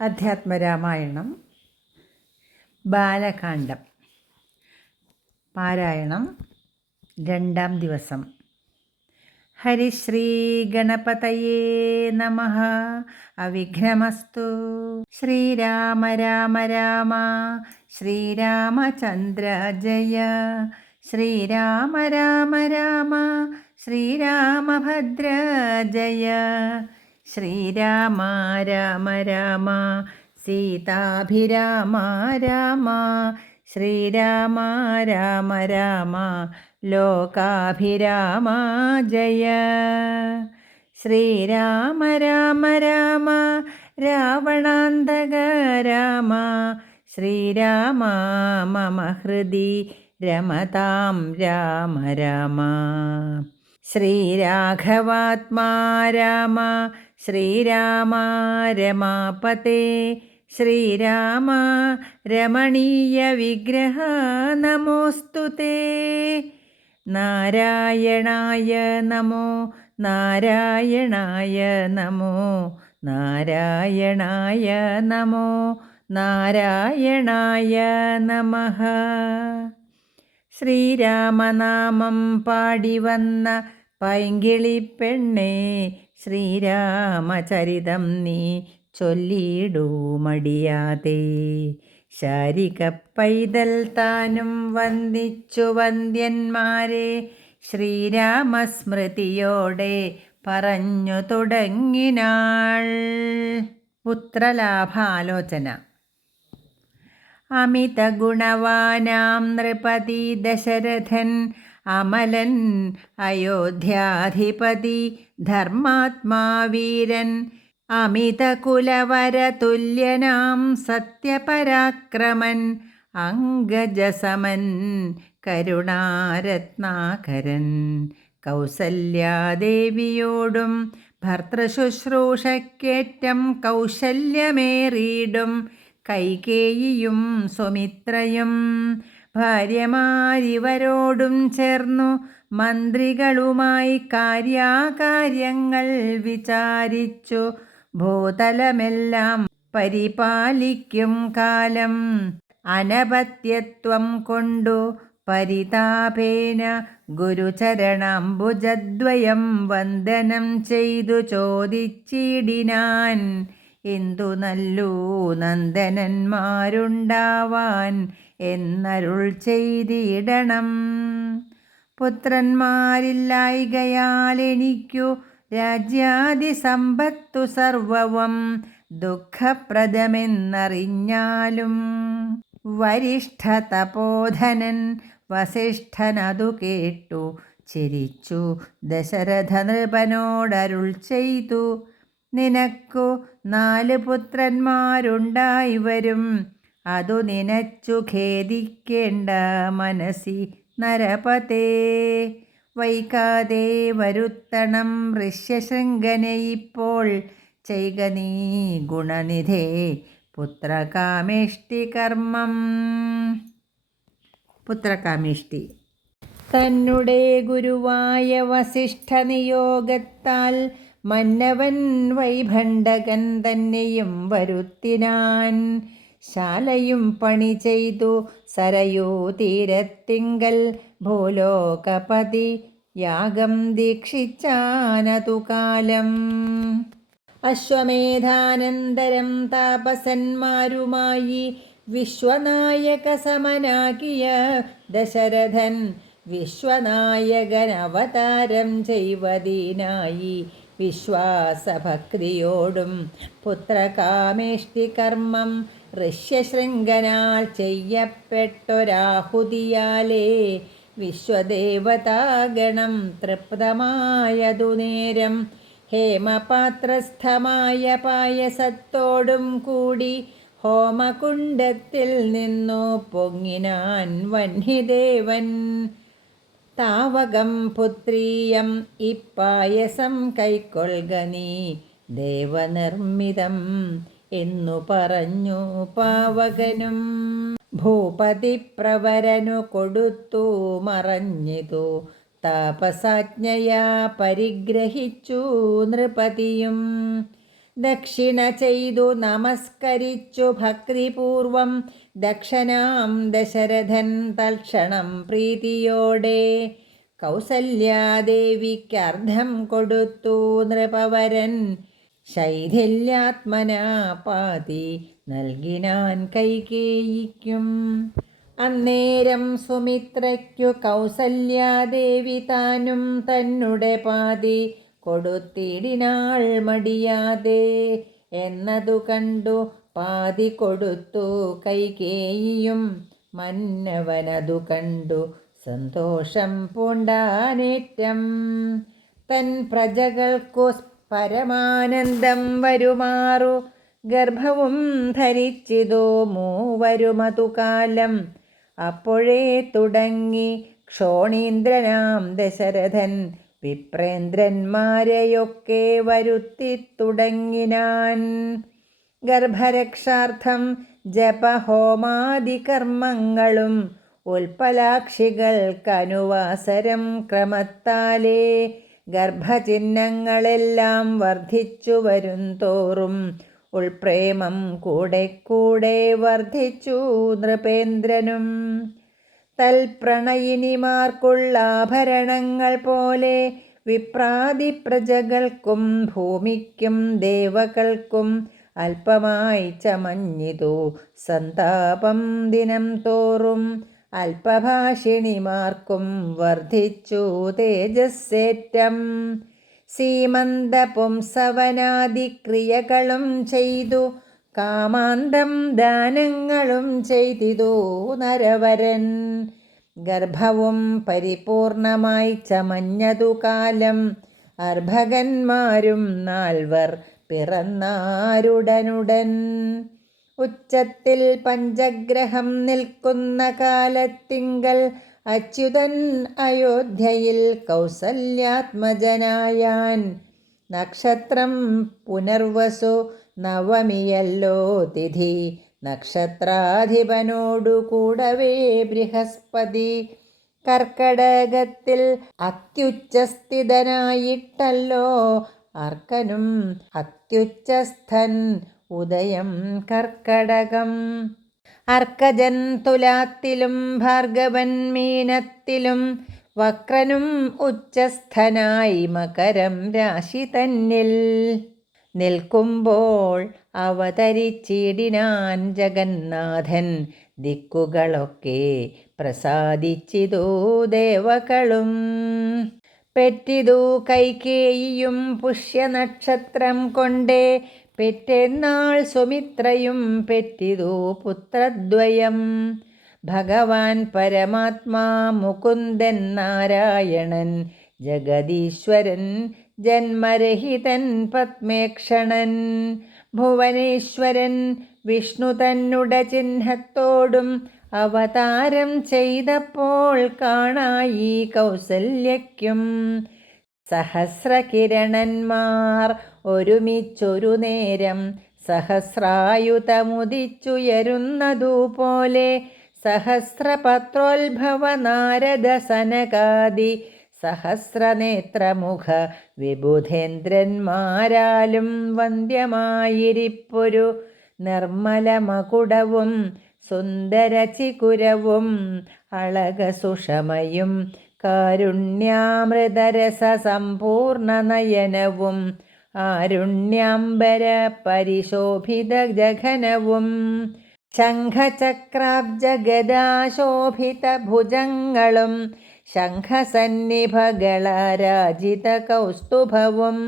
അധ്യാത്മരാമായണം ബാലകാണ്ഡം പാരായണം 2-ാം ദിവസം. ഹരിശ്രീ ഗണപതയേ നമഃ. അവിഘ്നമസ്തു. ശ്രീരാമ രാമ രാമ ശ്രീരാമചന്ദ്ര ജയ. ശ്രീരാമ രാമ രാമ ശ്രീരാമഭദ്ര ജയ. ശ്രീരാമ രാമ രാമ സീതാഭിരാമ രാമ. ശ്രീരാമ രാമ രാമ ലോകാഭിരാമ ജയ. ശ്രീരാമ രാമ രാമ രാവണാന്തക രാമ. ശ്രീരാമ മമ ഹൃദി രമതാം രാമ രാമ. ശ്രീരാഘവാത്മാ രാമ. ശ്രീരാമ രമാപതേ. ശ്രീരാമ രമണീയ വിഗ്രഹ നമോസ്തുതേ. നാരായണായ നമോ നാരായണായ നമോ നാരായണായ നമോ നാരായണായ നമഃ. ശ്രീരാമനാമം പാടിവന്ന പൈങ്കിളിപ്പെണ്ണേ, ശ്രീരാമചരിതം നീ ചൊല്ലിടൂ മടിയാതെ. ശാരിക പൈതൽ താനും വന്ദിച്ചു വന്ദ്യന്മാരെ ശ്രീരാമസ്മൃതിയോടെ പറഞ്ഞു തുടങ്ങിനാൾ. പുത്രലാഭാലോചന. അമിത ഗുണവാനാം നൃപതി ദശരഥൻ അമലൻ അയോധ്യാധിപതി ധർമാത്മാ വീരൻ. അമിത കുലവരതുല്യനാം സത്യപരാക്രമൻ അംഗജസമൻ കരുണാരത്നാകരൻ. കൗസല്യാദേവിയോടും ഭർതൃശുശ്രൂഷക്കേറ്റം കൗശല്യമേറിയിടും കൈകേയിയും സുമിത്രയും. ഭാര്യമാരിവരോടും ചേർന്നു മന്ത്രികളുമായി കാര്യാകാര്യങ്ങൾ വിചാരിച്ചു ഭൂതലമെല്ലാം പരിപാലിക്കും കാലം. അനപത്യത്വം കൊണ്ടു പരിതാപേന ഗുരുചരണാംബുജദ്വയം വന്ദനം ചെയ്തു ചോദിച്ചിടിനാൻ. എന്തു നല്ലൂ നന്ദനന്മാരുണ്ടാവാൻ എന്നരുൾ ചെയ്തിടണം. പുത്രന്മാരില്ലായ്കയാൽ എനിക്കു രാജ്യാദി സമ്പത്തു സർവവും ദുഃഖപ്രദമെന്നറിഞ്ഞാലും. വരിഷ്ഠ തപോധനൻ വസിഷ്ഠനതു കേട്ടു ചിരിച്ചു ദശരഥ നൃപനോടരുൾ ചെയ്തു. നിനക്കു 4 പുത്രന്മാരുണ്ടായി വരും, അതു നിനച്ചു ഖേദിക്കേണ്ട മനസി നരപതേ. വൈകാതെ വരുത്തണം ഋഷ്യശൃംഖനെ ഇപ്പോൾ ചെയ്ക നീ ഗുണനിധേ പുത്രകാമേഷ്ടി കർമ്മം. പുത്രകാമേഷ്ടി. തന്നുടെ ഗുരുവായ വസിഷ്ഠ നിയോഗത്താൽ മന്നവൻ വൈഭണ്ഡകൻ തന്നെയും വരുത്തിനാൻ. ശാലയും പണി ചെയ്തു സരയൂ തീരത്തിങ്കൽ ഭൂലോകപതി യാഗം ദീക്ഷിച്ചാനതു കാലം. അശ്വമേധാനന്തരം താപസന്മാരുമായി വിശ്വനായക സമനാകിയ ദശരഥൻ വിശ്വനായകൻ അവതാരം ചെയ്വതിനായി വിശ്വാസഭക്തിയോടും പുത്രകാമേഷ്ടി കർമ്മം ഋഷ്യശൃംഖനാൽ ചെയ്യപ്പെട്ടൊരാഹുതിയാലേ വിശ്വദേവതാഗണം തൃപ്തമായതു നേരം. ഹേമപാത്രസ്ഥമായ പായസത്തോടും കൂടി ഹോമകുണ്ഡത്തിൽ നിന്നു പൊങ്ങിനാൻ വഹ്നിദേവൻ. താവകം പുത്രീയം ഇപ്പായസം കൈക്കൊള്ളുക നീ ദേവനിർമ്മിതം എന്നു പറഞ്ഞു പാവകനും. ഭൂപതി പ്രവരനു കൊടുത്തു മറഞ്ഞിതു താപസാജ്ഞയാ പരിഗ്രഹിച്ചു നൃപതിയും. ദക്ഷിണ ചെയ്തു നമസ്കരിച്ചു ഭക്തിപൂർവം ദക്ഷനാം ദശരഥൻ തൽക്ഷണം പ്രീതിയോടെ കൗസല്യാദേവിക്കർദ്ധം കൊടുത്തു നൃപവരൻ. ശൈഥില്യാത്മനാ പാതി നൽകിനാൻ കൈകേയിക്കും. അന്നേരം സുമിത്രയ്ക്കു കൗസല്യാദേവി താനും തന്നെ പാതി കൊടുത്തിടിനാൾ മടിയാതെ. എന്നതു കണ്ടു പാതി കൊടുത്തു കൈകേയിയും. മന്നവനതു കണ്ടു സന്തോഷം പൂണ്ടാനേറ്റം. തൻ പ്രജകൾക്കു പരമാനന്ദം വരുമാറു ഗർഭവും ധരിച്ചിതോ മൂവരുമതുകാലം. അപ്പോഴേ തുടങ്ങി ക്ഷോണീന്ദ്രനാം ദശരഥൻ വിപ്രേന്ദ്രന്മാരെയൊക്കെ വരുത്തി തുടങ്ങിനാൻ. ഗർഭരക്ഷാർത്ഥം ജപഹോമാദികർമ്മങ്ങളും ഉൽപ്പലാക്ഷികൾക്കനുവാസരം ക്രമത്താലേ ഗർഭചിഹ്നങ്ങളെല്ലാം വർദ്ധിച്ചു വരും തോറും ഉൾപ്രേമം കൂടെ കൂടെ വർദ്ധിച്ചു നൃപേന്ദ്രനും. തൽപ്രണയിനിമാർക്കുള്ള ആഭരണങ്ങൾ പോലെ വിപ്രാതി പ്രജകൾക്കും ഭൂമിക്കും ദേവകൾക്കും അല്പമായി ചമഞ്ഞിതു സന്താപം ദിനം തോറും. അല്പഭാഷിണിമാർക്കും വർദ്ധിച്ചു തേജസ്സേറ്റം. സീമന്ത പുംസവനാദിക്രിയകളും ചെയ്തു കാമാന്തം ദാനങ്ങളും ചെയ്തിതു നരവരൻ. ഗർഭവും പരിപൂർണമായി ചമഞ്ഞതു കാലം അർഭകന്മാരും 4 പിറന്നാരുടനുടൻ. ഉച്ചത്തിൽ പഞ്ചഗ്രഹം നിൽക്കുന്ന കാലത്തിങ്കൽ അച്യുതൻ അയോധ്യയിൽ കൗസല്യാത്മജനായാൻ. നക്ഷത്രം പുനർവസു നവമിയല്ലോ തിഥി. നക്ഷത്രാധിപനോടു കൂടവേ ബൃഹസ്പതി. കർക്കടകത്തിൽ അത്യുച്ചസ്ഥിതനായിട്ടല്ലോ അർക്കനും അത്യുച്ചസ്ഥൻ ഉദയം കർക്കടകം. അർക്കജൻ തുലാത്തിലും ഭാർഗവൻ മീനത്തിലും വക്രനും ഉച്ചസ്ഥനായി മകരം രാശി തന്നിൽ. നിൽക്കുമ്പോൾ അവതരിച്ചിടിനാൻ ജഗന്നാഥൻ. ദിക്കുകളൊക്കെ പ്രസാദിച്ചിതു ദേവകളും. പെറ്റിതു കൈകേയിയും പുഷ്യനക്ഷത്രം കൊണ്ടേ. പെറ്റെന്നാൾ സുമിത്രയും പെറ്റിതു പുത്രദ്വയം. ഭഗവാൻ പരമാത്മാ മുകുന്ദൻ നാരായണൻ ജഗദീശ്വരൻ ജന്മരഹിതൻ പത്മേക്ഷണൻ. ഭുവനേശ്വരൻ വിഷ്ണു തന്നുട ചിഹ്നത്തോടും അവതാരം ചെയ്തപ്പോൾ കാണായി കൗസല്യയ്ക്കും. സഹസ്രകിരണന്മാർ ഒരുമിച്ചൊരു നേരം സഹസ്രായുധമുദിച്ചുയരുന്നതുപോലെ സഹസ്രപത്രോത്ഭവ നാരദ സനകാദി സഹസ്രനേത്രമുഖ വിബുധേന്ദ്രന്മാരാലും വന്ദ്യമായിരിപ്പൊരു നിർമ്മല മകുടവും സുന്ദരചികുരവും അളകസുഷമയും കാരുണ്യാമൃതരസ സമ്പൂർണ നയനവും ആരുണ്യാംബര പരിശോഭിത ജഘനവും ശംഖചക്രാബ്ജഗദാശോഭിത ഭുജങ്ങളും ശംഖസന്നിഭകളരാജിത കൗസ്തുഭവും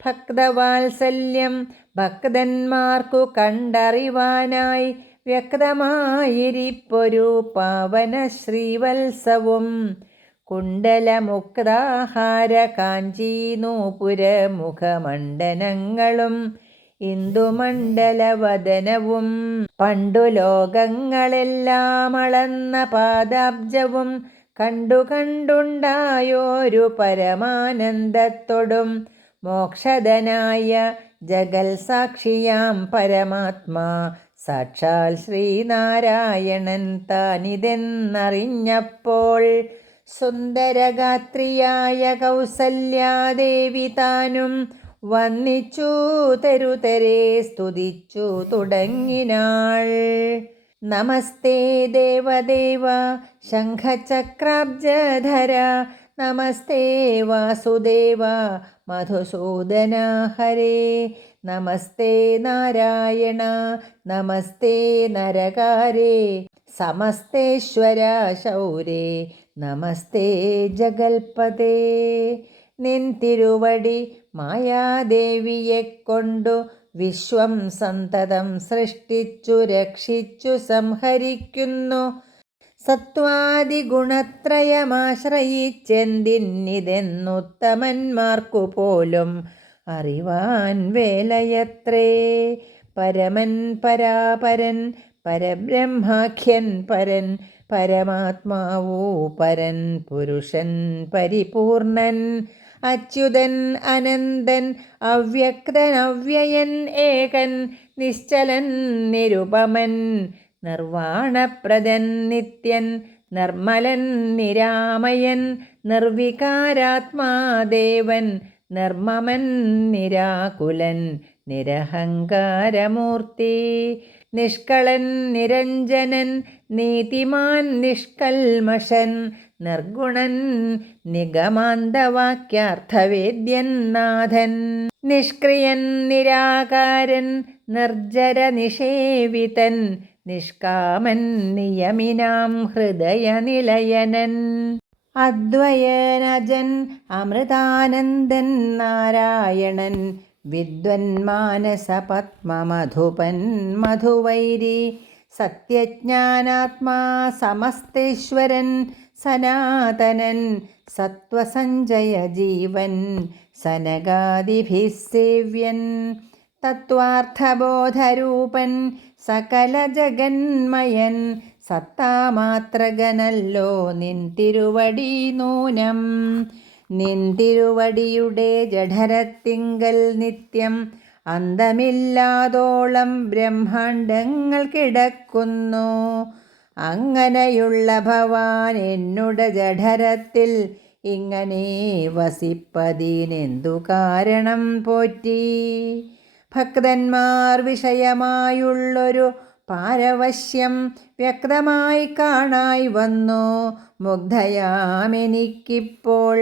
ഭക്തവാത്സല്യം ഭക്തന്മാർക്കു കണ്ടറിവാനായി വ്യക്തമായിരിപ്പൊരു പാവന ശ്രീവത്സവും കുണ്ടലമുക്താഹാര കാഞ്ചീനൂപുരമുഖമണ്ഡനങ്ങളും ഇന്ദുമണ്ഡലവദനവും പണ്ടു ലോകങ്ങളെല്ലാം അളന്ന പാദാബ്ജവും കണ്ടു കണ്ടുണ്ടായോരു പരമാനന്ദത്തോടും മോക്ഷദനായ ജഗൽ സാക്ഷിയാം പരമാത്മാ സാക്ഷാൽ ശ്രീനാരായണൻ താനിതെന്നറിഞ്ഞപ്പോൾ സുന്ദരഗാത്രിയായ കൗസല്യാദേവി താനും വന്നിച്ചു തെരുതെരെ സ്തുതിച്ചു തുടങ്ങിനാൾ. നമസ്തേ ദേവദേവ ശംഖചക്രാബ്ജധര നമസ്തേ വാസുദേവ മധുസൂദന ഹരേ നമസ്തേ നാരായണ നമസ്തേ നരകാരേ സമസ്തേശ്വര ശൗരേ നമസ്തേ ജഗൽപതേ. നിൻ തിരുവടി മായാദേവിയെക്കൊണ്ടു വിശ്വം സന്തതം സൃഷ്ടിച്ചു രക്ഷിച്ചു സംഹരിക്കുന്നു. സത്വാദിഗുണത്രയമാശ്രയിച്ചെന്തിന്നിതെന്നുത്തമന്മാർക്കു പോലും അറിവാൻ വേലയത്രേ. പരമൻ പരാപരൻ പരബ്രഹ്മാഖ്യൻ പരൻ പരമാത്മാവൂ പരൻ പുരുഷൻ പരിപൂർണൻ അച്യുതൻ അനന്തൻ അവ്യക്തൻ അവ്യയൻ ഏകൻ നിശ്ചലൻ നിരുപമൻ നിർവാണപ്രദൻ നിത്യൻ നിർമ്മലൻ നിരാമയൻ നിർവികാരാത്മാദേവൻ നിർമ്മമൻ നിരാകുലൻ നിരഹങ്കാരമൂർത്തി നിഷ്കളൻ നിരഞ്ജനൻ നീതിമാൻ നിഷ്കൽമഷൻ നിർഗുണൻ നിഗമാന്തവാക്യാർത്ഥവേദ്യൻ നാഥൻ നിഷ്ക്രിയൻ നിരാകാരൻ നിർജ്ജര നിഷേവിതൻ നിഷ്കാമൻ നിയമിനാം ഹൃദയനിലയനൻ അദ്വയനജൻ അമൃതാനന്ദൻ നാരായണൻ വിദ്വൻ മാനസപത്മമധുപൻ മധുവൈരി സത്യജ്ഞാനാത്മാ സമസ്തേശ്വരൻ സനാതനൻ സത്വസഞ്ജയ ജീവൻ സനകാദിഭിः സേവ്യൻ തത്വാർത്ഥബോധരൂപൻ സകല ജഗന്മയൻ സത്താമാത്രകനല്ലോ നിൻ തിരുവടി നൂനം. നിൻ തിരുവടിയുടെ ജഠരത്തിങ്കൽ നിത്യം അന്തമില്ലാതോളം ബ്രഹ്മാണ്ടങ്ങൾ കിടക്കുന്നു. അങ്ങനെയുള്ള ഭവാൻ എന്നുടെ ജഠരത്തിൽ ഇങ്ങനെ വസിപ്പതിനെന്തു കാരണം പോറ്റി? ഭക്തന്മാർ വിഷയമായുള്ളൊരു പാരവശ്യം വ്യക്തമായി കാണായി വന്നു. മുഗ്ധയാമെനിക്കിപ്പോൾ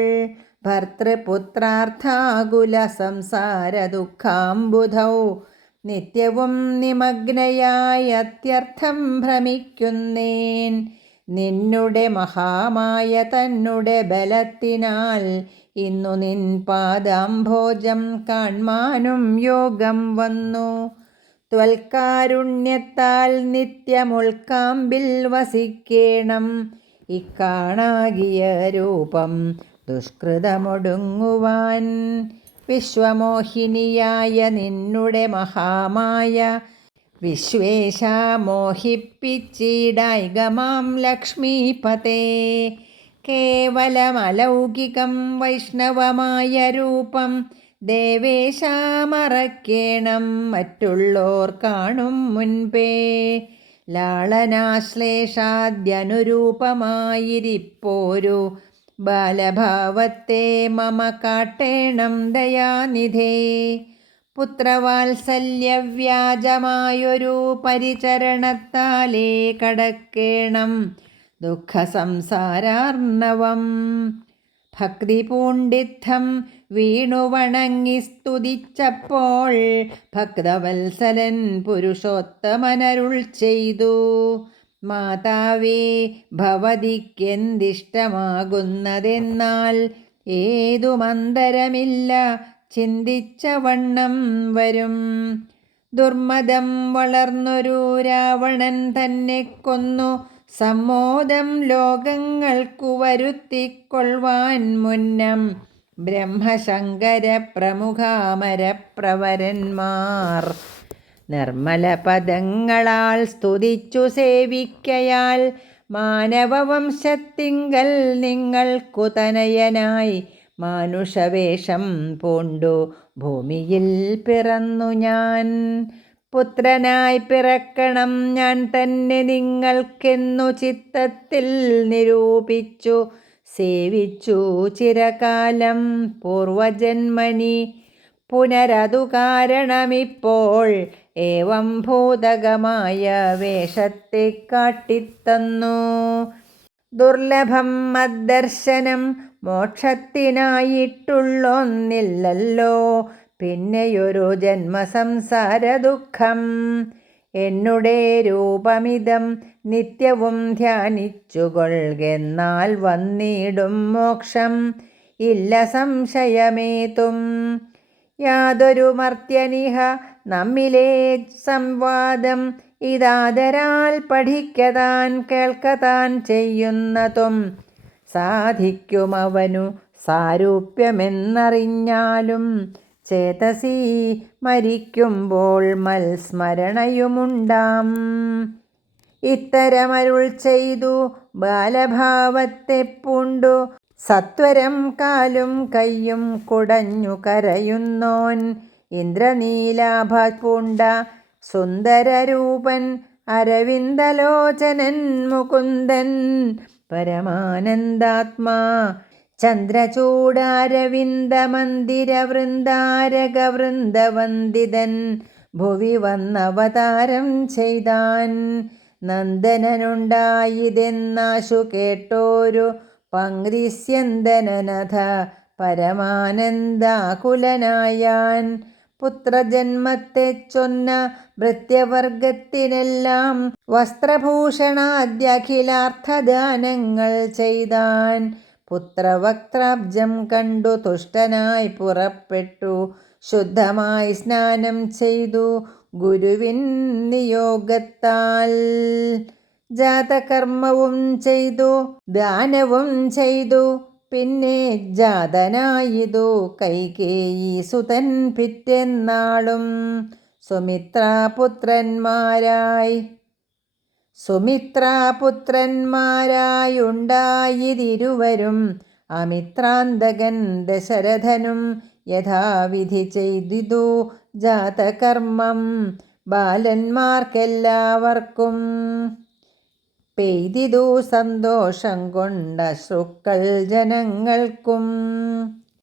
ഭർത്തൃപുത്രാർത്ഥാകുല സംസാര ദുഃഖാംബുധൗ നിത്യവും നിമഗ്നയായി അത്യർത്ഥം ഭ്രമിക്കുന്നേൻ. നിന്നുടെ മഹാമായ തന്നുടെ ബലത്തിനാൽ ഇന്നു നിൻ പാദാംഭോജം കാൺമാനും യോഗം വന്നു. ത്വൽക്കാരുണ്യത്താൽ നിത്യമുൾക്കാമ്പിൽ വസിക്കേണം. ഇക്കാണാകിയ രൂപം ദുഷ്കൃതമൊടുങ്ങുവാൻ വിശ്വമോഹിനിയായ നിന്നുടെ മഹാമായ വിശ്വേശ മോഹിപ്പിച്ചിടായികമാം ലക്ഷ്മീപതേ. കേവലമലൗകികം വൈഷ്ണവമായ രൂപം ദേവേശ മറക്കേണം മറ്റുള്ളോർ കാണും മുൻപേ. ലാളനാശ്ലേഷാദ്യനുരൂപമായിരിപ്പോരു ബാലഭാവത്തെ മമ കാട്ടേണം ദയാനിധേ. പുത്രവാത്സല്യവ്യാജമായൊരു പരിചരണത്താലേ കടക്കേണം ദുഃഖസംസാരാർണവം. ഭക്തി പൂണ്ടിത്തം വീണുവണങ്ങി സ്തുതിച്ചപ്പോൾ ഭക്തവത്സലൻ പുരുഷോത്തമനരുൾ ചെയ്തു. മാതാവേ, ഭവതിക്കെന്തിഷ്ടമാകുന്നതെന്നാൽ ഏതുമന്തരമില്ല ചിന്തിച്ച വണ്ണം വരും. ദുർമദം വളർന്നൊരു രാവണൻ തന്നെ കൊന്നു സമ്മോദം ലോകങ്ങൾക്കു വരുത്തിക്കൊള്ളുവാൻ മുന്നം ബ്രഹ്മശങ്കര പ്രമുഖാമരപ്രവരന്മാർ നിർമ്മല പദങ്ങളാൽ സ്തുതിച്ചു സേവിക്കയാൽ മാനവവംശത്തിങ്കൽ നിങ്ങൾക്കു തനയനായി മാനുഷവേഷം പൂണ്ടു ഭൂമിയിൽ പിറന്നു ഞാൻ. പുത്രനായി പിറക്കണം ഞാൻ തന്നെ നിങ്ങൾക്കെന്നു ചിത്തത്തിൽ നിരൂപിച്ചു സേവിച്ചു ചിരകാലം പൂർവജന്മനി. പുനരതു കാരണമിപ്പോൾ ഏവം ഭൂതകമായ വേഷത്തെ കാട്ടിത്തന്നു. ദുർലഭം മദ്ദർശനം മോക്ഷത്തിനായിട്ടുള്ളൊന്നില്ലല്ലോ, പിന്നെയൊരു ജന്മസംസാര ദുഃഖം. എന്നുടെ രൂപമിതം നിത്യവും ധ്യാനിച്ചുകൊള്ളുകെന്നാൽ വന്നിടും മോക്ഷം, ഇല്ല സംശയമേതും. യാതൊരു മർത്യനിഹ നമ്മിലെ സംവാദം ഇതാദരാൽ പഠിക്കതാൻ കേൾക്കതാൻ ചെയ്യുന്നതും സാധിക്കുമവനു സാരൂപ്യമെന്നറിഞ്ഞാലും ചേതസി മരിക്കുമ്പോൾ മൽസ്മരണയുമുണ്ടാം. ഇത്തരമരുൾ ചെയ്തു ബാലഭാവത്തെ പൂണ്ടു സത്വരം കാലും കയ്യും കുടഞ്ഞു കരയുന്നോൻ ഇന്ദ്രനീലാഭ പൂണ്ട സുന്ദരരൂപൻ അരവിന്ദലോചനൻ മുകുന്ദൻ പരമാനന്ദാത്മാ ചന്ദ്രചൂടാരവിന്ദമന്ദിരവൃന്ദാരകവൃന്ദവന്ദിതൻ ഭുവി വന്നവതാരം ചെയ്താൻ. നന്ദനനുണ്ടായിതെന്നാശു കേട്ടോരു പങ്ക്തിസ്യന്ദനനഥ പരമാനന്ദാകുലനായാൻ. പുത്രജന്മത്തെ ചൊന്ന ഭൃത്യവർഗത്തിനെല്ലാം വസ്ത്രഭൂഷണാദ്യഖിലാർത്ഥദാനങ്ങൾ ചെയ്താൻ. പുത്രവക്ത്രാബ്ജം കണ്ടു തുഷ്ടനായി പുറപ്പെട്ടു ശുദ്ധമായി സ്നാനം ചെയ്തു ഗുരുവിൻ നിയോഗത്താൽ. ജാതകർമ്മവും ചെയ്തു ദാനവും ചെയ്തു പിന്നെ ജാതനായിതു കൈകേയി സുതൻ പിറ്റെന്നാളും. സുമിത്രാപുത്രന്മാരായുണ്ടായതിരുവരും അമിത്രാന്തകൻ ദശരഥനും യഥാവിധി ചെയ്തിതു ജാതകർമ്മം. ബാലന്മാർക്കെല്ലാവർക്കും പെയ്തിതു സന്തോഷം കൊണ്ടശ്രുക്കൾ ജനങ്ങൾക്കും.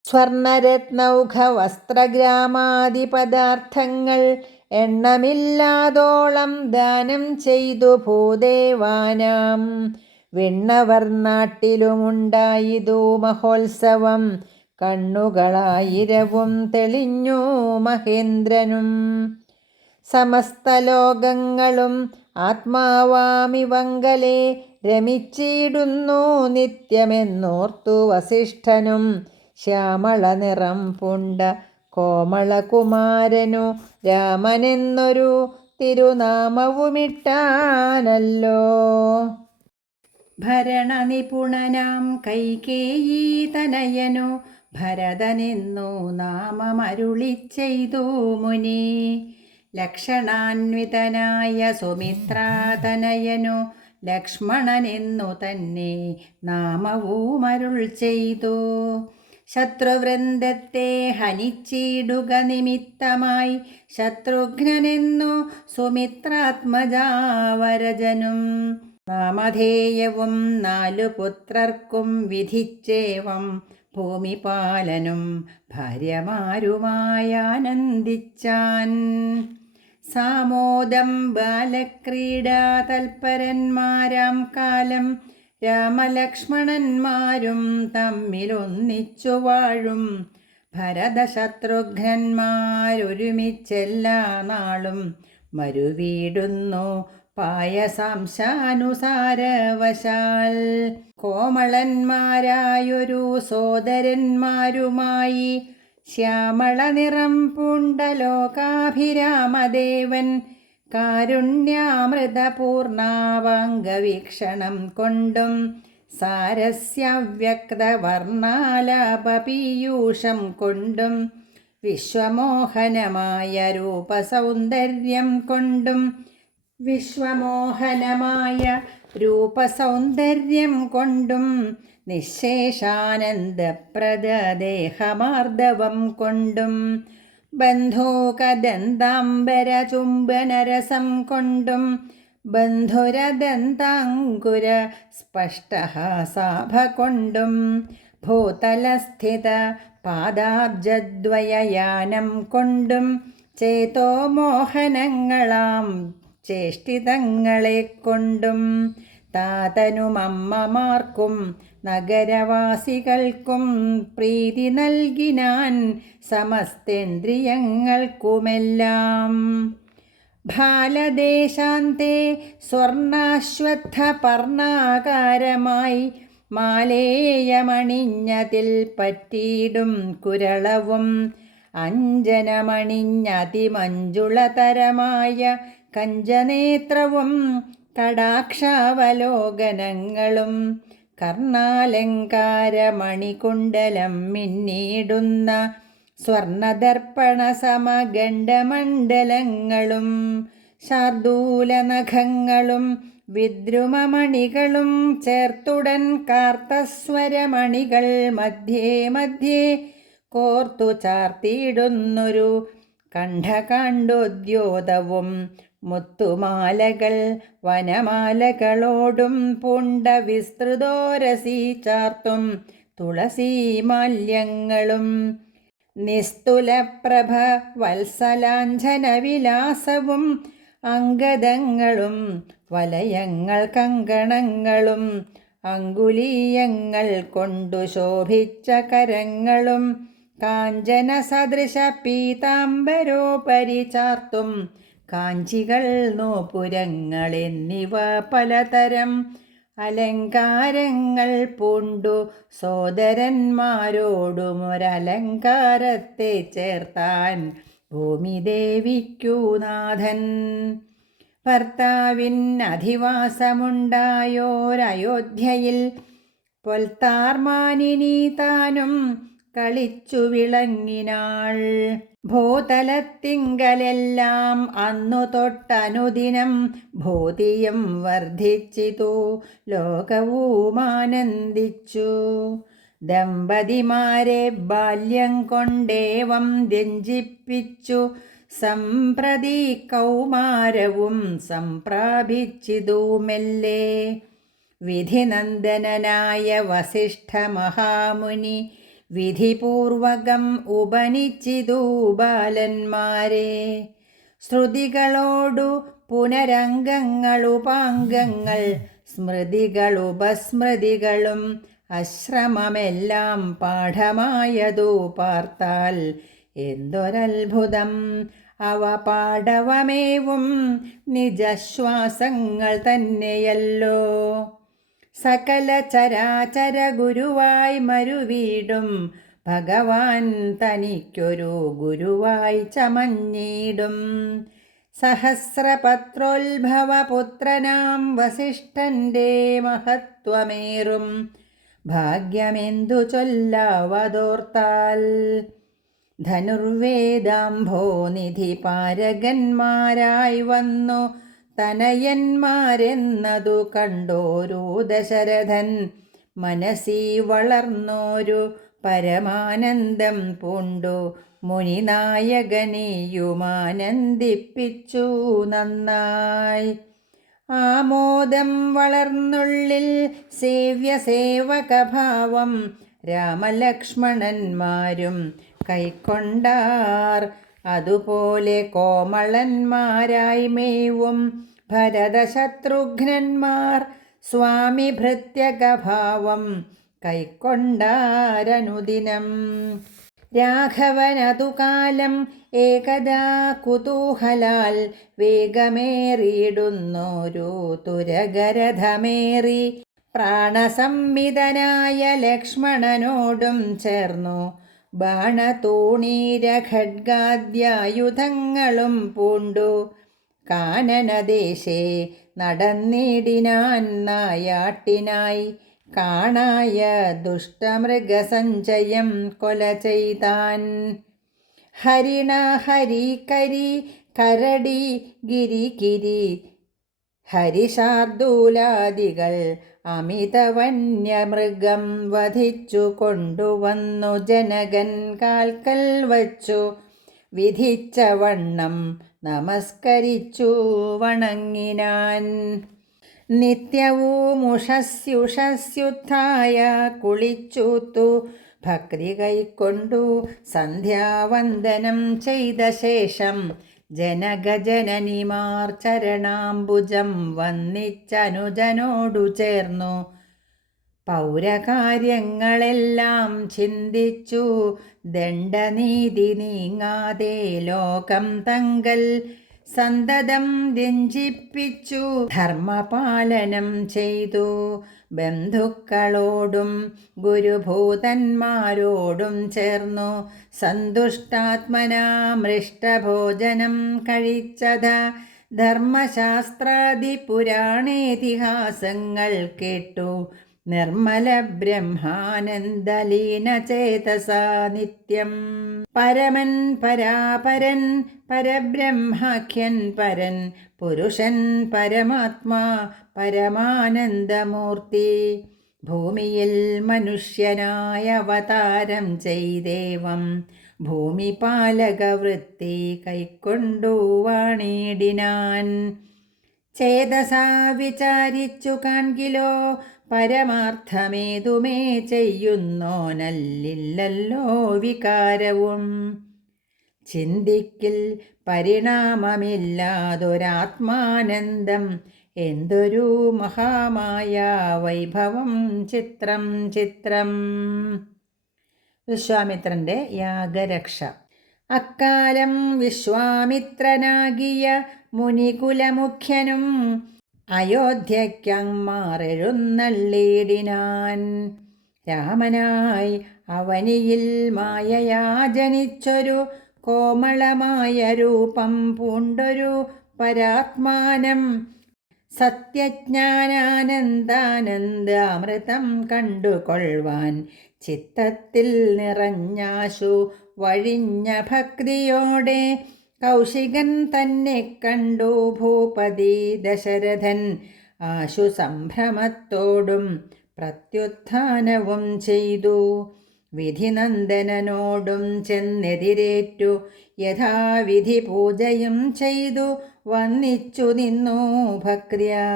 സ്വർണരത്നൗഘ വസ്ത്രഗ്രാമാദി പദാർത്ഥങ്ങൾ എണ്ണമില്ലാതോളം ദാനം ചെയ്തു ഭൂദേവാനാം. വിണ്ണവർ നാട്ടിലുമുണ്ടായിതു മഹോത്സവം, കണ്ണുകളായിരവും തെളിഞ്ഞു മഹേന്ദ്രനും. സമസ്തലോകങ്ങളും ആത്മാവാമിവങ്കലെ രമിച്ചിടുന്നു നിത്യമെന്നോർത്തു വസിഷ്ഠനും. ശ്യാമള നിറം പൂണ്ട കോമളകുമാരനു രാമനെന്നൊരു തിരുനാമവുമിട്ടാനല്ലോ. ഭരണനിപുണനാം കൈകേയീ തനയനു ഭരതനെന്നു നാമമരുളി ചെയ്തു മുനി. ലക്ഷണാന്വിതനായ സുമിത്രാതനയനു ലക്ഷ്മണനെന്നു തന്നെ നാമവുമരുൾ ചെയ്തു. ശത്രുവൃന്ദത്തെ ഹനിച്ചിടുക നിമിത്തമായി ശത്രുഘ്നനെന്നു സുമിത്രാത്മജാവരജനും. നാമധേയവും 4 പുത്രർക്കും വിധിച്ചേവം ഭൂമിപാലനും ഭാര്യമാരുമായാനന്ദിച്ചാൻ. സാമോദം ബാലക്രീഡാ തൽപരന്മാരാം കാലം രാമലക്ഷ്മണന്മാരും തമ്മിലൊന്നിച്ചു വാഴും. ഭരതശത്രുഘ്നന്മാരൊരുമിച്ചെല്ലാ നാളും മരുവീടുന്നു പായസാംശാനുസാരവശാൽ. കോമളന്മാരായൊരു സോദരന്മാരുമായി ശ്യാമള നിറം പൂണ്ട ലോകാഭിരാമദേവൻ കാരുണ്യാമൃതപൂർണാവാംഗവീക്ഷണം കൊണ്ടും സാരസ്യവ്യക്തവർണാലാപപീയൂഷം കൊണ്ടും വിശ്വമോഹനമായ രൂപസൗന്ദര്യം കൊണ്ടും നിശേഷാനന്ദപ്രദദേഹമാർദ്ദവം കൊണ്ടും ബന്ധൂകദന്താംബരചുംബനരസം കൊണ്ടും ബന്ധുരദന്താങ്കുര സ്പഷ്ടഹാസാഭ കൊണ്ടും ഭൂതലസ്ഥിത പാദാബ്ജദ്വയയാനം കൊണ്ടും ചേതോ മോഹനങ്ങളാം ചേഷ്ടിതങ്ങളെ കൊണ്ടും താതനുമമ്മമാർക്കും നഗരവാസികൾക്കും പ്രീതി നൽകിനാൻ സമസ്തേന്ദ്രിയങ്ങൾക്കുമെല്ലാം. ഭാലദേശാന്തേ സ്വർണാശ്വത്ഥ പർണാകാരമായി മാലേയമണിഞ്ഞതിൽ പറ്റിയിടും കുരളവും അഞ്ജനമണിഞ്ഞതിമഞ്ജുളതരമായ കഞ്ചനേത്രവും കടാക്ഷാവലോകനങ്ങളും കർണാലങ്കാരമണികുണ്ടലം മിന്നിടുന്ന സ്വർണദർപ്പണ സമഗണ്ഡമണ്ഡലങ്ങളും ശാർദൂലനഖങ്ങളും വിദ്രുമമണികളും ചേർത്തുടൻ കാർത്തസ്വരമണികൾ മധ്യേ മധ്യേ കോർത്തു ചാർത്തിയിടുന്നൊരു കണ്ഠകാണ്ഡോദ്യോതവും മുത്തുമാലകൾ വനമാലകളോടും പൂണ്ട വിസ്തൃതോരസി ചാർത്തും തുളസീമാല്യങ്ങളും നിസ്തുലപ്രഭ വത്സലാഞ്ജനവിലാസവും അംഗദങ്ങളും വലയങ്ങൾ കങ്കണങ്ങളും അങ്കുലീയങ്ങൾ കൊണ്ടു ശോഭിച്ച കരങ്ങളും കാഞ്ചന സദൃശ പീതാംബരോപരി ചാർത്തും കാഞ്ചികൾ നോപുരങ്ങൾ എന്നിവ പലതരം അലങ്കാരങ്ങൾ പൂണ്ടു സോദരന്മാരോടുമൊരലങ്കാരത്തെ ചേർത്താൻ ഭൂമിദേവിക്കു നാഥൻ. ഭർത്താവിന് അധിവാസമുണ്ടായോരയോധ്യയിൽ പൊൽത്താർമാനിനി താനും കളിച്ചു വിളങ്ങിനാൾ. ഭൂതലത്തിങ്കലെല്ലാം അന്നു തൊട്ടനുദിനം ഭൂതിയും വർദ്ധിച്ചിതു, ലോകവുമാനന്ദിച്ചു. ദമ്പതിമാരെ ബാല്യം കൊണ്ടേവം രഞ്ജിപ്പിച്ചു സംപ്രതി കൗമാരവും സംപ്രാപിച്ചിതു മെല്ലെ. വിധിനന്ദനായ വസിഷ്ഠ മഹാമുനി വിധിപൂർവകം ഉപനിച്ചിതു ബാലന്മാരെ. ശ്രുതികളോടു പുനരംഗങ്ങളുപാംഗങ്ങൾ സ്മൃതികളുപസ്മൃതികളും അശ്രമമെല്ലാം പാഠമായതു പാർത്താൽ എന്തൊരത്ഭുതം. അവ പാടവമേവും നിജശ്വാസങ്ങൾ തന്നെയല്ലോ. സകല ചരാചര ഗുരുവായി മരുവീടും ഭഗവാൻ തനിക്കൊരു ഗുരുവായി ചമഞ്ഞിടും. സഹസ്രപത്രോത്ഭവ പുത്രനാം വസിഷ്ഠന്റെ മഹത്വമേറും ഭാഗ്യമെന്തു ചൊല്ലാവതോർത്താൽ. ധനുർവേദാംഭോനിധി പാരകന്മാരായി വന്നു തനയന്മാരെന്നതു കണ്ടോരു ദശരഥൻ മനസ്സി വളർന്നോരു പരമാനന്ദം പൂണ്ടു മുനിനായകനെയുമാനന്ദിപ്പിച്ചു നന്നായി. ആമോദം വളർന്നുള്ളിൽ സേവ്യസേവകഭാവം രാമലക്ഷ്മണന്മാരും കൈക്കൊണ്ടാർ. അതുപോലെ കോമളന്മാരായി മേവും ഭരതശത്രുഘ്നന്മാർ സ്വാമി ഭൃത്യകഭാവം കൈക്കൊണ്ടാരനുദിനം. രാഘവനതുകാലം ഏകദാ കുതൂഹലാൽ വേഗമേറിയിടുന്നോരു തുരകരഥമേറി പ്രാണസംവിതനായ ലക്ഷ്മണനോടും ചേർന്നു ബാണതൂണീരഖഡ്ഗാദ്യായുധങ്ങളും പൂണ്ടു കാനനദേശേ നടന്നിടിനാൻ നായാട്ടിനായി. കാണായ ദുഷ്ടമൃഗസഞ്ചയം കൊല ചെയ്താൻ. ഹരിണ ഹരികരി കരടി ഗിരികിരി ഹരിശാർദൂലാദികൾ അമിതവന്യമൃഗം വധിച്ചു കൊണ്ടുവന്നു ജനകൻ കാൽക്കൽ വച്ചു വിധിച്ച വണ്ണം നമസ്കരിച്ചു വണങ്ങിനാൻ. നിത്യവും ഉഷസ്യുഷസ്യുത്ഥായ കുളിച്ചൂത്തു ഭക്തി കൈക്കൊണ്ടു സന്ധ്യാവന്ദനം ചെയ്ത ശേഷം ജനകജനനിമാർ ചരണാംബുജം വന്നിച്ചനുജനോടു ചേർന്നു പൗരകാര്യങ്ങളെല്ലാം ചിന്തിച്ചു ദണ്ഡനീതി നീങ്ങാതെ ലോകം തങ്കൽ സന്തതം രഞ്ജിപ്പിച്ചു ധർമ്മപാലനം ചെയ്തു ബന്ധുക്കളോടും ഗുരുഭൂതന്മാരോടും ചേർന്നു സന്തുഷ്ടാത്മനാ മൃഷ്ടഭോജനം കഴിച്ചത ധർമ്മശാസ്ത്രാദി പുരാണേതിഹാസങ്ങൾ കേട്ടു നിർമ്മല ബ്രഹ്മാനന്ദലീന ചേതസാ നിത്യം പരമൻ പരാപരൻ പരബ്രഹ്മാഖ്യൻ പരൻ പുരുഷൻ പരമാത്മാ പരമാനന്ദമൂർത്തി ഭൂമിയിൽ മനുഷ്യനായ അവതാരം ചെയ്ദേവം ഭൂമിപാലകവൃത്തി കൈക്കൊണ്ടു വാണിടിനാൻ ചേതസാ വിചാരിച്ചു കാൺകിലോ പരമാർത്ഥമേതുമേ ചെയ്യുന്നോനല്ലില്ലല്ലോ വികാരവും ചിന്തിക്കിൽ പരിണാമമില്ലാതൊരാത്മാനന്ദം എന്തൊരു മഹാമായ വൈഭവം ചിത്രം ചിത്രം. വിശ്വാമിത്രൻ്റെ യാഗരക്ഷ. അക്കാലം വിശ്വാമിത്രനാകിയ മുനികുലമുഖ്യനും അയോധ്യയ്ക്കങ്ങാറെഴുന്നള്ളിയിടിനാൻ. രാമനായി അവനിയിൽ മായയാ ജനിച്ചൊരു കോമളമായ രൂപം പൂണ്ടൊരു പരാത്മാനം സത്യജ്ഞാനാനന്ദാനന്ദാമൃതം കണ്ടുകൊള്ളുവാൻ ചിത്തത്തിൽ നിറഞ്ഞാശു വഴിഞ്ഞ ഭക്തിയോടെ കൗശികൻ തന്നെ കണ്ടു ഭൂപതി ദശരഥൻ ആശു സംഭ്രമത്തോടും പ്രത്യുത്ഥാനവും ചെയ്തു. വിധിനന്ദനോടും ചെന്നെതിരേറ്റു യഥാവിധി പൂജയും ചെയ്തു വന്നിച്ചു നിന്നു ഭക്ര്യാ.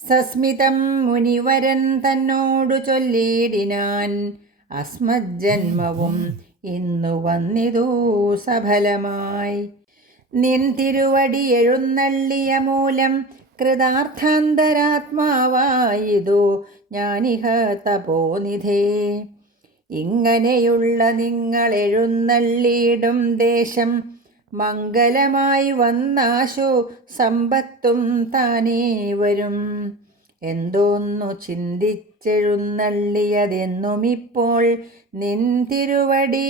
സസ്മിതം മുനിവരൻ തന്നോടു ചൊല്ലിയിടിനാൻ, അസ്മജ്ജന്മവും ഇന്നു വന്നിതു സഫലമായി. നിൻ തിരുവടി എഴുന്നള്ളിയ മൂലം കൃതാർത്ഥാന്തരാത്മാവായിതു ഞാനിഹ തപോനിധേ. ഇങ്ങനെയുള്ള നിങ്ങൾ എഴുന്നള്ളിയിടും ദേശം മംഗലമായി വന്നാശു സമ്പത്തും താനേ വരും. എന്തോന്നു ചിന്തിച്ചെഴുന്നള്ളിയതെന്നുമിപ്പോൾ നിൻ തിരുവടി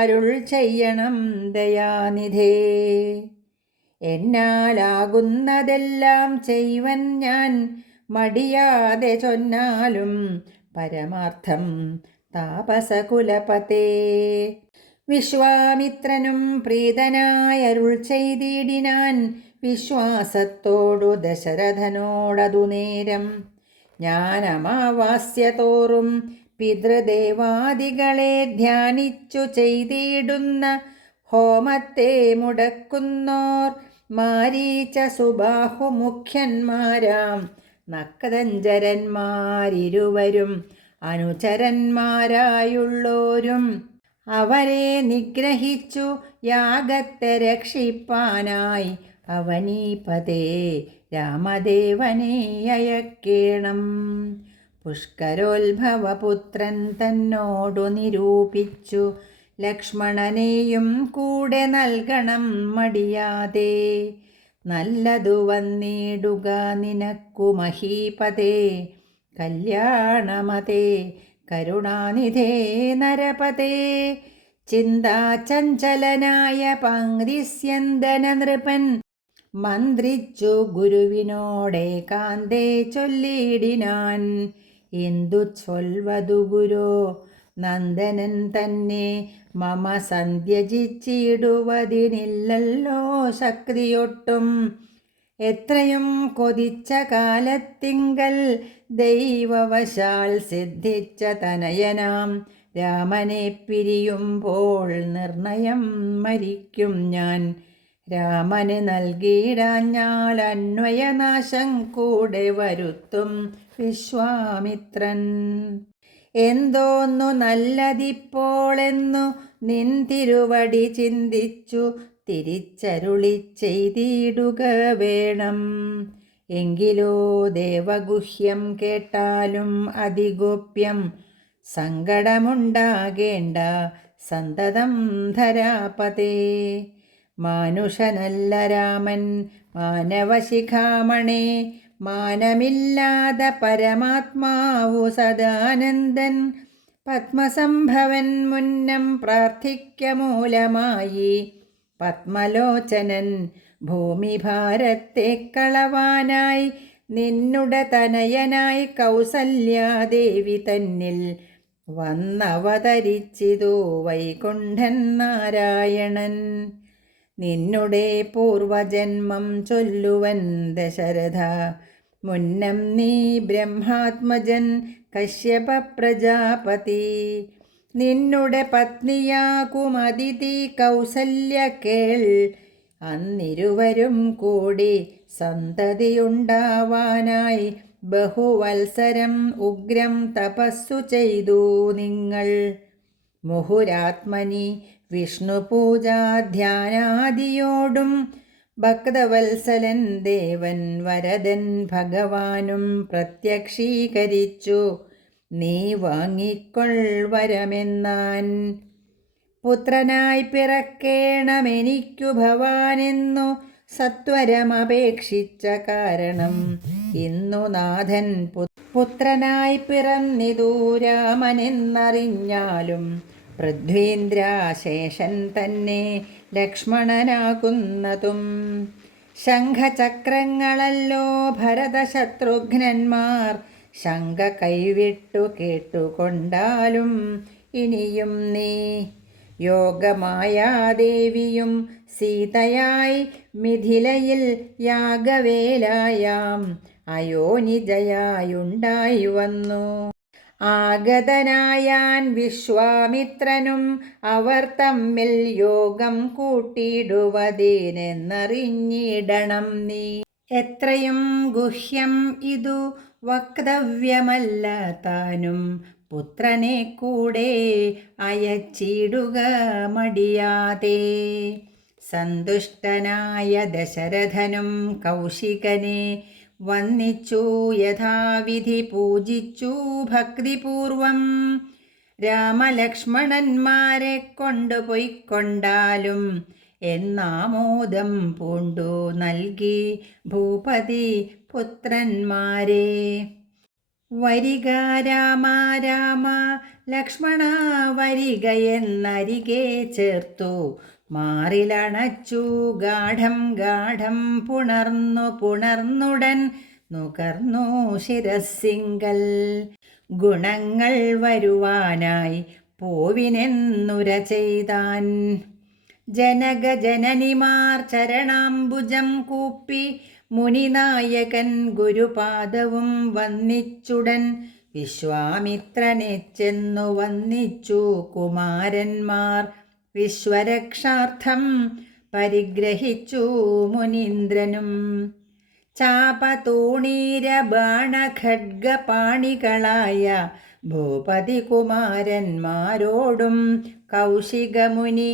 അരുൾ ചെയ്യണം ദയാനിധേ. എന്നാലാകുന്നതെല്ലാം ചെയ്വൻ ഞാൻ മടിയാതെ ചൊന്നാലും പരമാർത്ഥം താപസകുലപതേ. വിശ്വാമിത്രനും പ്രീതനായരുൾ ചെയ്തിടിനാൻ വിശ്വാസത്തോടു ദശരഥനോടതു നേരം. ഞാൻ അമാവാസ്യ തോറും പിതൃദേവാദികളെ ധ്യാനിച്ചു ചെയ്തിടുന്ന ഹോമത്തെ മുടക്കുന്നോർ മാരീച സുബാഹു മുഖ്യന്മാരാം നക്തഞ്ചരന്മാരിരുവരും അനുചരന്മാരായുള്ളോരും അവരെ നിഗ്രഹിച്ചു യാഗത്തെ രക്ഷിപ്പാനായി അവനീപതേ രാമദേവനെ അയക്കേണം. പുഷ്കരോത്ഭവപുത്രൻ തന്നോടു നിരൂപിച്ചു ലക്ഷ്മണനെയും കൂടെ നൽകണം മടിയാതെ. നല്ലതു വന്നിടുക നിനക്കു മഹീപതേ കല്യാണമതേ കരുണാനിധേ നരപതേ. ചിന്താചഞ്ചലനായ പങ്ക്തിസ്യന്ദന നൃപൻ മന്ത്രിച്ചു ഗുരുവിനോടെ കാന്തേ ചൊല്ലിയിടിനാൻ. എന്തു ചൊൽവതു ഗുരോ, നന്ദനൻ തന്നെ മമ സന്ധ്യജിച്ചിടുവതിനില്ലല്ലോ ശക്തിയൊട്ടും. എത്രയും കൊതിച്ച കാലത്തിങ്കൽ ദൈവവശാൽ സിദ്ധിച്ച തനയനാം രാമനെ പിരിയുമ്പോൾ നിർണയം മരിക്കും ഞാൻ. രാമന് നൽകിയിടാഞ്ഞാൽ അന്വയനാശം കൂടെ വരുത്തും വിശ്വാമിത്രൻ. എന്തോന്നു നല്ലതിപ്പോളെന്നു നിൻ തിരുവടി ചിന്തിച്ചു തിരിച്ചരുളി ചെയ്തിടുക വേണം. എങ്കിലോ ദേവഗുഹ്യം കേട്ടാലും അതിഗോപ്യം, സങ്കടമുണ്ടാകേണ്ട സന്തതം ധരാപതേ. മാനുഷനല്ല രാമൻ മാനവശിഖാമണേ, മാനമില്ലാത പരമാത്മാവു സദാനന്ദൻ. പത്മസംഭവൻ മുന്നം പ്രാർത്ഥിക്ക മൂലമായി, പത്മലോചനൻ ഭൂമിഭാരത്തെ കളവാനായി നിന്നുടെ തനയനായി കൗസല്യാദേവി തന്നിൽ വന്നവതരിച്ചിതു വൈകുണ്ഠൻ നാരായണൻ. നിന്നുടെ പൂർവജന്മം ചൊല്ലുവൻ ദശരഥ, മുന്നം നീ ബ്രഹ്മാത്മജൻ കശ്യപ പ്രജാപതി. നിന്നുടെ പത്നിയാകും അതിഥി കൗസല്യ കേൾ, അന്നിരുവരും കൂടി സന്തതിയുണ്ടാവാനായി ബഹുവത്സരം ഉഗ്രം തപസ്സു ചെയ്തു നിങ്ങൾ. മുഹുരാത്മനി വിഷ്ണുപൂജാധ്യാനാദിയോടും ഭക്തവത്സലൻ ദേവൻ വരദൻ ഭഗവാനും പ്രത്യക്ഷീകരിച്ചു നീ വാങ്ങിക്കൊൾവരമെന്നാൻ. പുത്രനായി പിറക്കേണമെനിക്കു ഭവാനെന്നു സത്വരമപേക്ഷിച്ച കാരണം ഇന്നു നാഥൻ പുത്രനായി പിറന്നിതു രാമനെന്നറിഞ്ഞാലും പൃഥ്വീന്ദ്രാശേഷൻ തന്നെ ലക്ഷ്മണനാകുന്നതും. ശംഖചക്രങ്ങളല്ലോ ഭരതശത്രുഘ്നന്മാർ, ശങ്ക കൈവിട്ടു കേട്ടുകൊണ്ടാലും ഇനിയും നീ. യോഗമായാദേവിയും സീതയായി മിഥിലയിൽ യാഗവേലായാം അയോനിജയായുണ്ടായി വന്നു. ആഗതനായാൻ വിശ്വാമിത്രനും അവർ തമ്മിൽ യോഗം കൂട്ടിയിടുവതേനെന്നറിഞ്ഞിടണം നീ. എത്രയും ഗുഹ്യം ഇതു വക്തവ്യമല്ല താനും, പുത്രനെ കൂടെ അയച്ചിടുക മടിയാതെ. സന്തുഷ്ടനായ ദശരഥനും കൗശികനെ വന്നിച്ചു യഥാവിധി പൂജിച്ചു ഭക്തിപൂർവം. രാമലക്ഷ്മണന്മാരെ കൊണ്ടുപോയിക്കൊണ്ടാലും എന്നാമോദം പൂണ്ടു നൽകി ഭൂപതി പുത്രന്മാരെ. വരിക രാമ രാമ ലക്ഷ്മണ വരിക എന്നരികെ ചേർത്തു മാറിലണച്ചു ഗാഠം ഗാഠം പുണർന്നുടൻ നുകർന്നു ശിരസിങ്കൽ. ഗുണങ്ങൾ വരുവാനായി പോവിനെന്നുര ചെയ്താൻ. ജനകജനനിമാർ ചരണാംബുജം കൂപ്പി മുനിനായകൻ ഗുരുപാദവും വന്നിച്ചുടൻ വിശ്വാമിത്രനെ ചെന്നു വന്നിച്ചു കുമാരന്മാർ. വിശ്വരക്ഷാർത്ഥം പരിഗ്രഹിച്ചു മുനീന്ദ്രനും. ചാപതൂണീര ബാണഖഡ്ഗപാണികളായ ഭൂപതി കുമാരന്മാരോടും കൗശികമുനി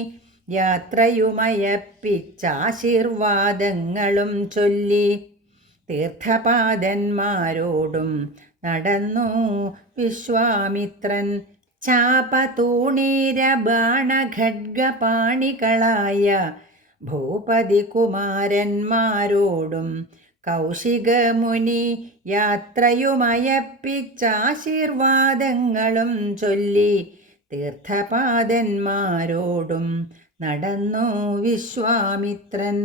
യാത്രയുമയപ്പിച്ചാശീർവാദങ്ങളും ചൊല്ലി തീർത്ഥപാദന്മാരോടും നടന്നു വിശ്വാമിത്രൻ. ചാപതൂണീര ബാണഖഡ്ഗപാണികളായ ഭൂപതി കുമാരന്മാരോടും കൗശികമുനി യാത്രയുമയപ്പിച്ചാശീർവാദങ്ങളും ചൊല്ലി തീർത്ഥപാദന്മാരോടും നടന്നു വിശ്വാമിത്രൻ.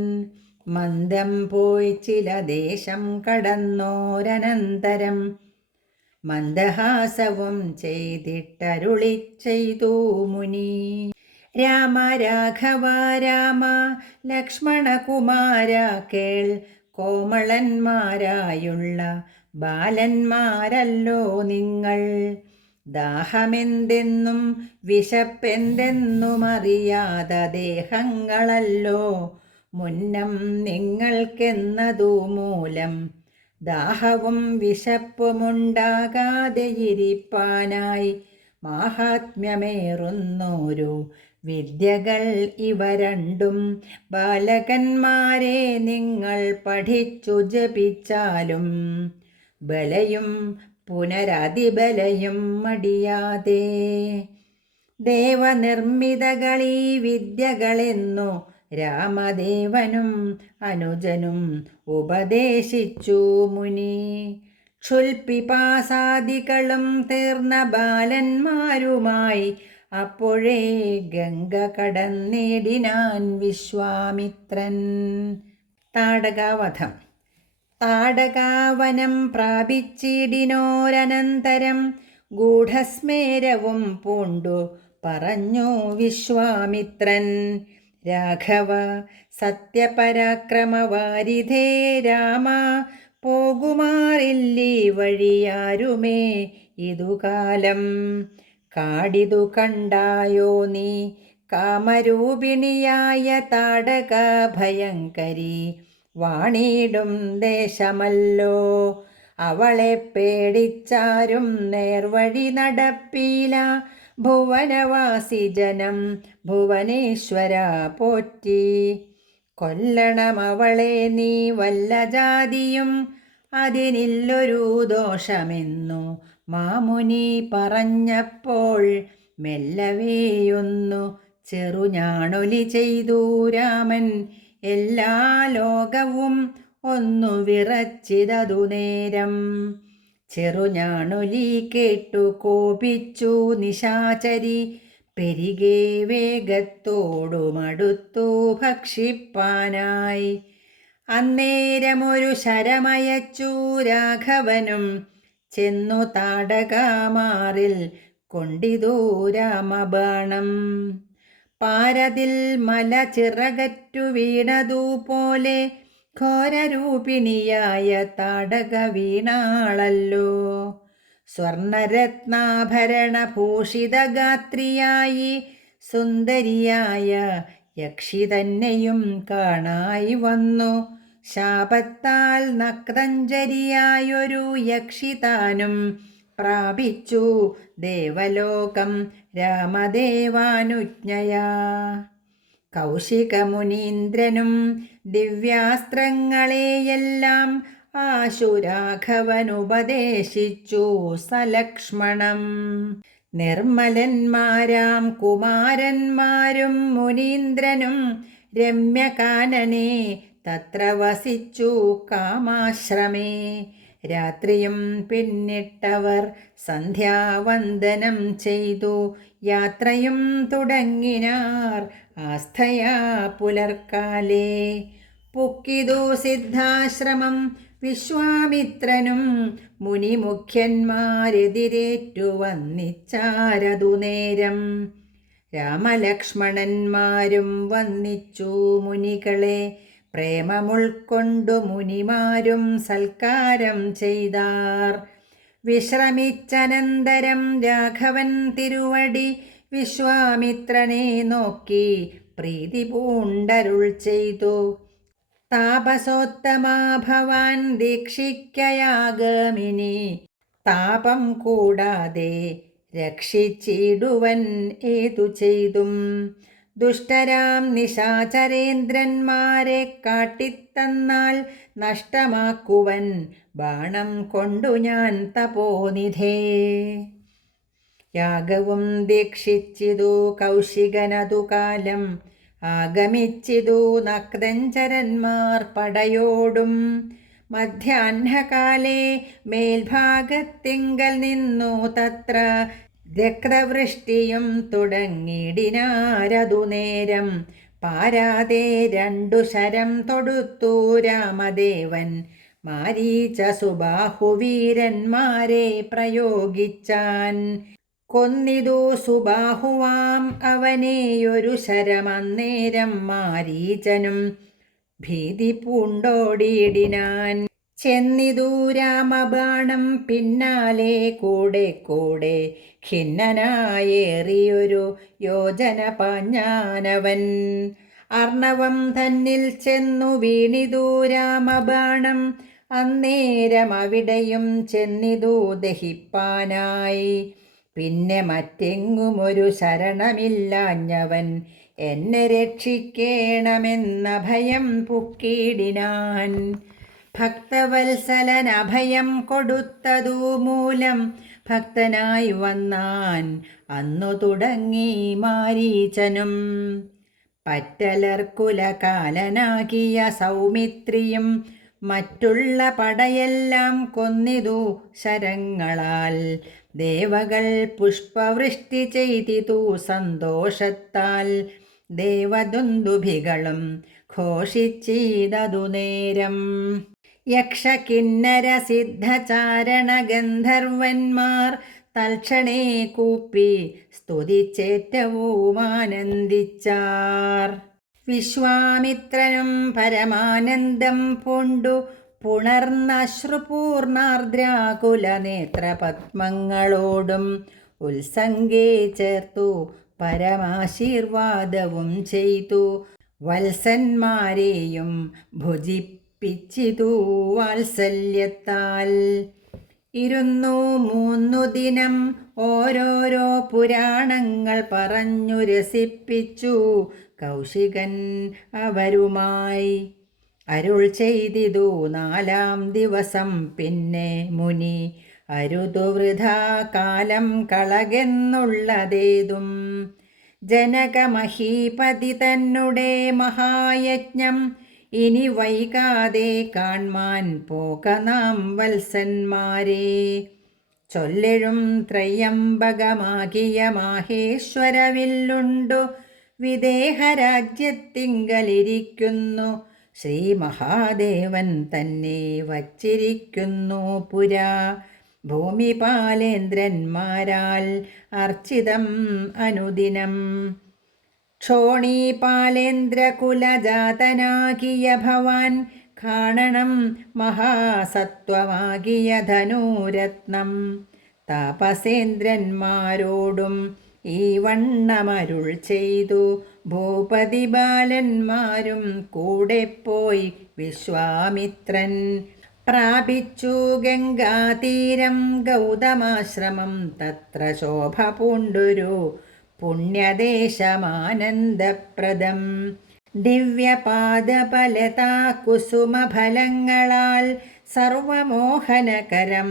മന്ദം പോയി ചില ദേശം കടന്നോരനന്തരം മന്ദഹാസവും ചെയ്തിട്ടരുളി ചെയ്തു മുനി. രാമ രാഘവ രാമ ലക്ഷ്മണകുമാര കേൾ, കോമളന്മാരായുള്ള ബാലന്മാരല്ലോ നിങ്ങൾ. ദാഹമെന്തെന്നും വിശപ്പെന്തെന്നും അറിയാത ദേഹങ്ങളല്ലോ മുന്നം നിങ്ങൾക്കെന്നതു മൂലം ദാഹവും വിശപ്പുമുണ്ടാകാതെ ഇരിപ്പാനായി മാഹാത്മ്യമേറുന്നോരു വിദ്യകൾ ഇവ രണ്ടും ബാലകന്മാരെ നിങ്ങൾ പഠിച്ചു ജപിച്ചാലും ബലയും പുനരതിബലയും മടിയാതെ. ദേവനിർമ്മിതകളീ വിദ്യകളെന്നു രാമദേവനും അനുജനും ഉപദേശിച്ചു മുനി. ക്ഷുൽപിപാസാദികളും തീർന്ന ബാലന്മാരുമായി അപ്പോഴേ ഗംഗ കടന്നിടിനാൻ വിശ്വാമിത്രൻ. താടകാവധം. താടകാവനം പ്രാപിച്ചിടിനോരനന്തരം ഗൂഢസ്മേരവും പൂണ്ടു പറഞ്ഞു വിശ്വാമിത്രൻ. രാഘവ സത്യപരാക്രമവാരിധേ രാമ, പോകുമാറില്ലീ വഴിയാരുമേ ഇതുകാലം. കാടിതു കണ്ടായോ നീ കാമരൂപിണിയായ താടക ഭയങ്കരി വാണിടും ദേശമല്ലോ. അവളെ പേടിച്ചാരും നേർവഴി നടപ്പീല. ഭുവനവാസി ജനം ഭുവനേശ്വര പോറ്റി. കൊല്ലണമവളെ നീ വല്ല ജാതിയും അതിനില്ലൊരു ദോഷമെന്നു മാമുനി പറഞ്ഞപ്പോൾ മെല്ലവേയൊന്നു ചെറുഞാണൊലി ചെയ്തു രാമൻ. എല്ലാ ലോകവും ഒന്നു വിറച്ചിതതു നേരം. ചെറുഞാണൊലി കേട്ടു കോപിച്ചു നിശാചരി. പെരികെ വേഗത്തോടുമടുത്തു ഭക്ഷിപ്പാനായി. അന്നേരമൊരു ശരമയച്ചു രാഘവനും ചെന്നു താടകാമാറിൽ കൊണ്ടിതു രാമബാണം. പാരതിൽ മല ചിറകറ്റു വീണതുപോലെ ഘോരരൂപിണിയായ താടക വീണാളല്ലോ. സ്വർണരത്നാഭരണഭൂഷിതഗാത്രിയായി സുന്ദരിയായ യക്ഷി തന്നെയും കാണായി വന്നു. ശാപത്താൽ നക്തഞ്ചരിയായൊരു യക്ഷി താനും പ്രാപിച്ചു ദേവലോകം രാമദേവാനുജ്ഞയാ. കൗശികമുനീന്ദ്രനും ദിവ്യാസ്ത്രങ്ങളെയെല്ലാം ആശുരാഘവനുപദേശിച്ചു സലക്ഷ്മണം. നിർമ്മലന്മാരാം കുമാരന്മാരും മുനീന്ദ്രനും രമ്യകാനനെ തത്ര വസിച്ചു കാമാശ്രമേ. രാത്രിയും പിന്നിട്ടവർ സന്ധ്യാവന്ദനം ചെയ്തു യാത്രയും തുടങ്ങിനാർ ആസ്ഥയാ പുലർക്കാലേ. പുക്കിതു സിദ്ധാശ്രമം വിശ്വാമിത്രനും മുനിമുഖ്യന്മാരെതിരേറ്റു വന്നിച്ചാരതു നേരം. രാമലക്ഷ്മണന്മാരും വന്നിച്ചു മുനികളെ പ്രേമമുൾക്കൊണ്ടു മുനിമാരും സൽക്കാരം ചെയ്താർ. വിശ്രമിച്ചനന്തരം രാഘവൻ തിരുവടി വിശ്വാമിത്രനെ നോക്കി പ്രീതി പൂണ്ടരുൾ ചെയ്തു. താപസോത്തമാ ഭവാൻ ദീക്ഷിക്കയാഗമിനി താപം കൂടാതെ രക്ഷിച്ചിടുവൻ ഏതു ചെയ്തും. ദുഷ്ടരാം നിശാചരേന്ദ്രന്മാരെ കാട്ടിത്തന്നാൽ നഷ്ടമാക്കുവൻ ബാണം കൊണ്ടു ഞാൻ തപോനിധേ. യാഗവും ദീക്ഷിച്ചിതു കൗശികനതു കാലം. ആഗമിച്ചിതു നക്തഞ്ചരന്മാർ പടയോടും. മധ്യാഹ്നകാലേ മേൽഭാഗത്തിങ്കൽ നിന്നു തത്ര രക്തവൃഷ്ടിയും തുടങ്ങിടിനാരതു നേരം. പാരാതെ രണ്ടു ശരം തൊടുത്തു രാമദേവൻ മാരീച സുബാഹുവീരന്മാരെ പ്രയോഗിച്ചാൻ. കൊന്നിതു സുബാഹുവാം അവനെയൊരു ശരമന്നേരം മാരീചനും ഭീതി പൂണ്ടോടിയിടിനാൻ. ചെന്നിതു രാമബാണം പിന്നാലെ കൂടെ കൂടെ ഖിന്നനായേറിയൊരു യോജന പാഞ്ഞാനവൻ. അർണവം തന്നിൽ ചെന്നു വീണിതു രാമബാണം. അന്നേരം അവിടെയും ചെന്നിതു ദഹിപ്പാനായി. പിന്നെ മറ്റെങ്ങുമൊരു ശരണമില്ലാഞ്ഞവൻ എന്നെ രക്ഷിക്കേണമെന്ന ഭയം പുക്കിടിനാൻ. ഭക്തവത്സലൻ അഭയം കൊടുത്തതു മൂലം ഭക്തനായി വന്നാൻ അന്നു തുടങ്ങി മാരീചനും. പറ്റലർക്കുലകാലനാകിയ സൗമിത്രിയും മറ്റുള്ള പടയെല്ലാം കൊന്നിതു ശരങ്ങളാൽ. ദേവകൾ പുഷ്പവൃഷ്ടി ചെയ്തിതു സന്തോഷത്താൽ. ദേവദുന്ദുഭികളും ഘോഷിച്ചിതതു നേരം. യക്ഷകിന്നര സിദ്ധചാരണ ഗന്ധർവന്മാർ തൽക്ഷണേ കൂപ്പി സ്തുതിച്ചേറ്റവും ആനന്ദിച്ചാർ. വിശ്വാമിത്രനും പരമാനന്ദം പൂണ്ടു പുണർന്നശ്രുപൂർണാർദ്രാകുല നേത്രപത്മങ്ങളോടും ഉത്സംഗേ ചേർത്തു പരമാശീർവാദവും ചെയ്തു. വത്സന്മാരെയും ഭുജിപ്പിച്ചിതു വാത്സല്യത്താൽ. 2-3 ദിനം ഓരോരോ പുരാണങ്ങൾ പറഞ്ഞു രസിപ്പിച്ചു കൗശികൻ അവരുമായി. അരുൾ ചെയ്തിതു 4-ാം ദിവസം പിന്നെ മുനി, അരുതു വൃഥാ കാലം കളകെന്നുള്ളതേതും. ജനകമഹീപതി തന്നെ മഹായജ്ഞം ഇനി വൈകാതെ കാൺമാൻ പോക നാം വത്സന്മാരെ. ചൊല്ലെഴും ത്രയംബകമാകിയ മാഹേശ്വരവില്ലുണ്ടു വിദേഹരാജ്യത്തിങ്കലിരിക്കുന്നു. ശ്രീ മഹാദേവൻ തന്നെ വച്ചിരിക്കുന്നു പുരാ. ഭൂമിപാലേന്ദ്രന്മാരാൽ അർച്ചിതം അനുദിനം. ക്ഷോണീപാലേന്ദ്രകുലജാതനാകിയ ഭവാൻ കാണണം മഹാസത്വമാകിയ ധനുരത്നം. താപസേന്ദ്രന്മാരോടും ഈ വണ്ണമരുൾ ചെയ്തു ഭൂപതി ബാലന്മാരും കൂടെ പോയി വിശ്വാമിത്രൻ. പ്രാപിച്ചു ഗംഗാതീരം ഗൗതമാശ്രമം. തത്ര ശോഭ പൂണ്ടൊരു പുണ്യദേശമാനന്ദപ്രദം. ദിവ്യപാദപലതാ കുസുമഫലങ്ങളാൽ സർവമോഹനകരം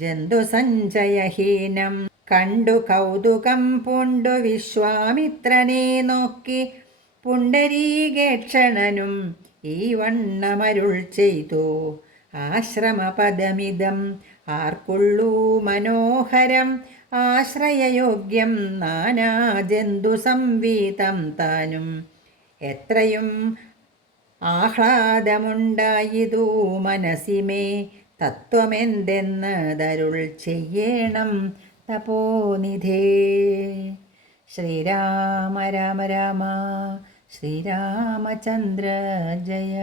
ജന്തുസഞ്ചയഹീനം. കണ്ടു കൗതുകം പൂണ്ടു വിശ്വാമിത്രനെ നോക്കി പുണ്ടരീകേക്ഷണനും ഈ വണ്ണമരുൾ ചെയ്തു. ആശ്രമപദമിതം ആർക്കുള്ളൂ മനോഹരം. ആശ്രയയോഗ്യം നാനാജന്തു സംവീതം താനും. എത്രയും ആഹ്ലാദമുണ്ടായിതു മനസ്സിമേ. തത്വമെന്തെന്നതരുൾ ചെയ്യണം തപോനിധേ. ശ്രീരാമ രാമ രാമ ശ്രീരാമചന്ദ്ര ജയ.